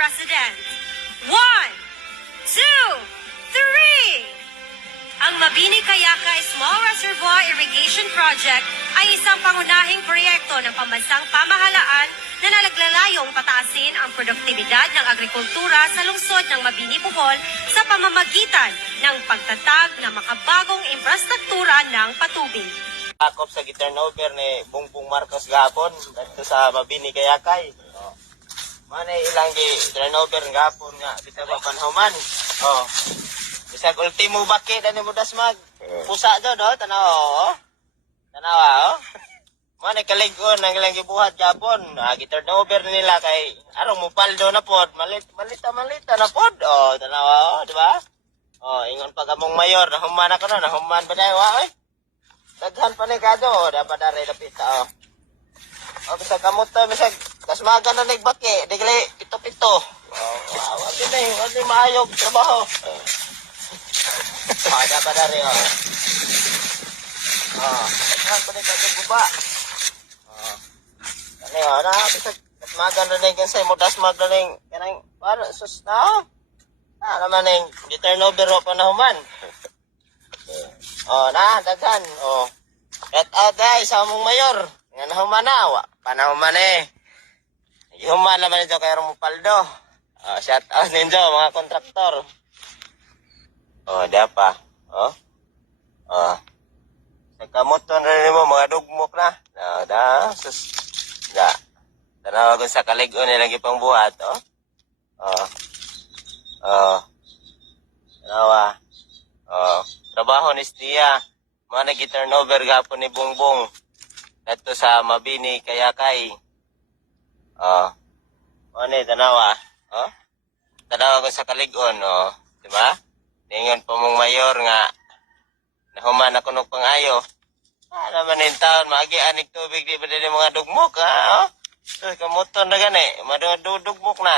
President. 1, 2, 3! Ang Mabini Kayakay Small Reservoir Irrigation Project ay isang pangunahing proyekto ng pambansang pamahalaan na nalaglalayong pataasin ang produktibidad ng agrikultura sa lungsod ng Mabini, Bohol sa pamamagitan ng pagtatag ng makabagong infrastruktura ng patubig. Akop sa turnover ni Bongbong Marcos gahapon dito sa Mabini Kayakay. Manay ilang turnover gahapon nga kita ba panhuman. Bisag ultimo bakit ani mo dasmag. Pusa do tanaw. Tanaw. Manay kalig-on ang ilang gibuhat gahapon. Turnover nila kay arong mo paldo na pod. Malita na pod. Tanaw, di ba? Ingon pa gamong mayor na human ako na human ba dai wa oy. Daghan pa ni kado, dapat dari dapit bisa kamot to, bisag kasmaga na nagbaki, digli pito-pito. Wala maayog trabaho. Dapat dari daghan pa ni kado guba. Na, bisag kasmaga na ning kansay mo dasmag na ning kanang para sus na. Naman ning turnover pa na human. Daghan. Shout out guys sa among mayor. Nga humana, panahon Human naman ito kay Romupaldo. Shout out ninyo mga kontraktor. Dapa. Nagkamot to na mo mga dugmok na. Tanaw ko sa kalig-on nilang ipang buhat. Tanawa. Trabaho ni Stia. Mga nag-turnover gapon ni Bongbong dito sa Mabini Kayakay. Tanawa. Tanawa ko sa kalig-on. Diba? Ningon pa mong mayor nga nahuman ako ng pangayo. Naman yung taon, magi-anig tubig di ba din mga dugmok, kamuton na gani, madudugmok na.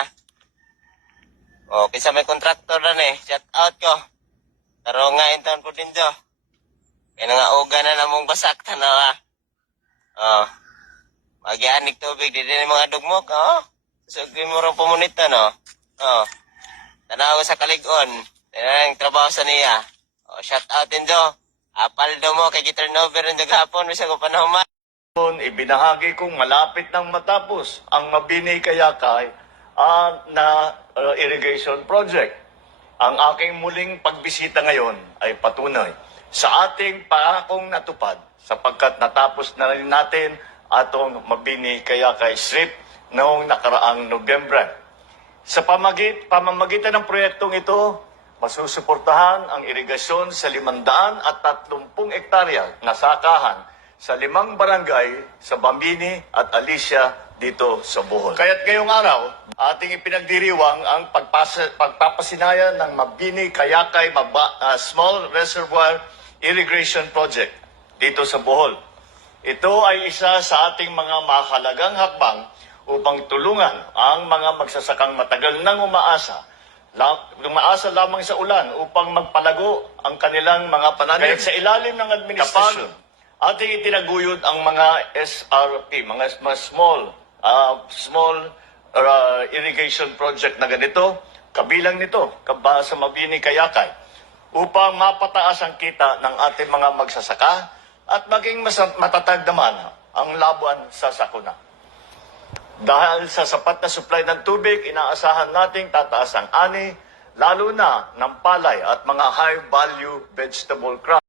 Kisa may kontraktor na shout out ko. Taro nga yung taon po din do. Kaya nga uga na namong basak, tanawa. Magi-anig tubig di din mga dugmok, Susugin mo rin pumunita, no? Tanawa ko sa kalig-on. Ang trabaho sa niya. Shout out din do. Apaldo mo kay turnover ng gahapon, bisa ko panahon. Ibinahagi kong malapit nang matapos ang Mabini Kayakay na irrigation project. Ang aking muling pagbisita ngayon ay patunay sa ating pangakong natupad sapagkat natapos na rin natin atong Mabini Kayakay Strip noong nakaraang Nobyembre. Sa pamamagitan ng proyektong ito, masusuportahan ang irigasyon sa 530 hektarya na sakahan sa 5 barangay sa Bambini at Alicia dito sa Bohol. Kaya't ngayong araw, ating ipinagdiriwang ang pagpapasinayan ng Mabini Kayakay Small Reservoir Irrigation Project dito sa Bohol. Ito ay isa sa ating mga mahalagang hakbang upang tulungan ang mga magsasakang matagal nang umaasa lamang sa ulan upang magpalago ang kanilang mga pananim. Kaya sa ilalim ng administrasyon, ating itinaguyod ang mga SRP, mga small irrigation project na ganito, kabilang nito, sa Mabini Kayakay, upang mapataas ang kita ng ating mga magsasaka at maging matatag naman ang laban sa sakuna. Dahil sa sapat na supply ng tubig, inaasahan nating tataas ang ani, lalo na ng palay at mga high-value vegetable crops.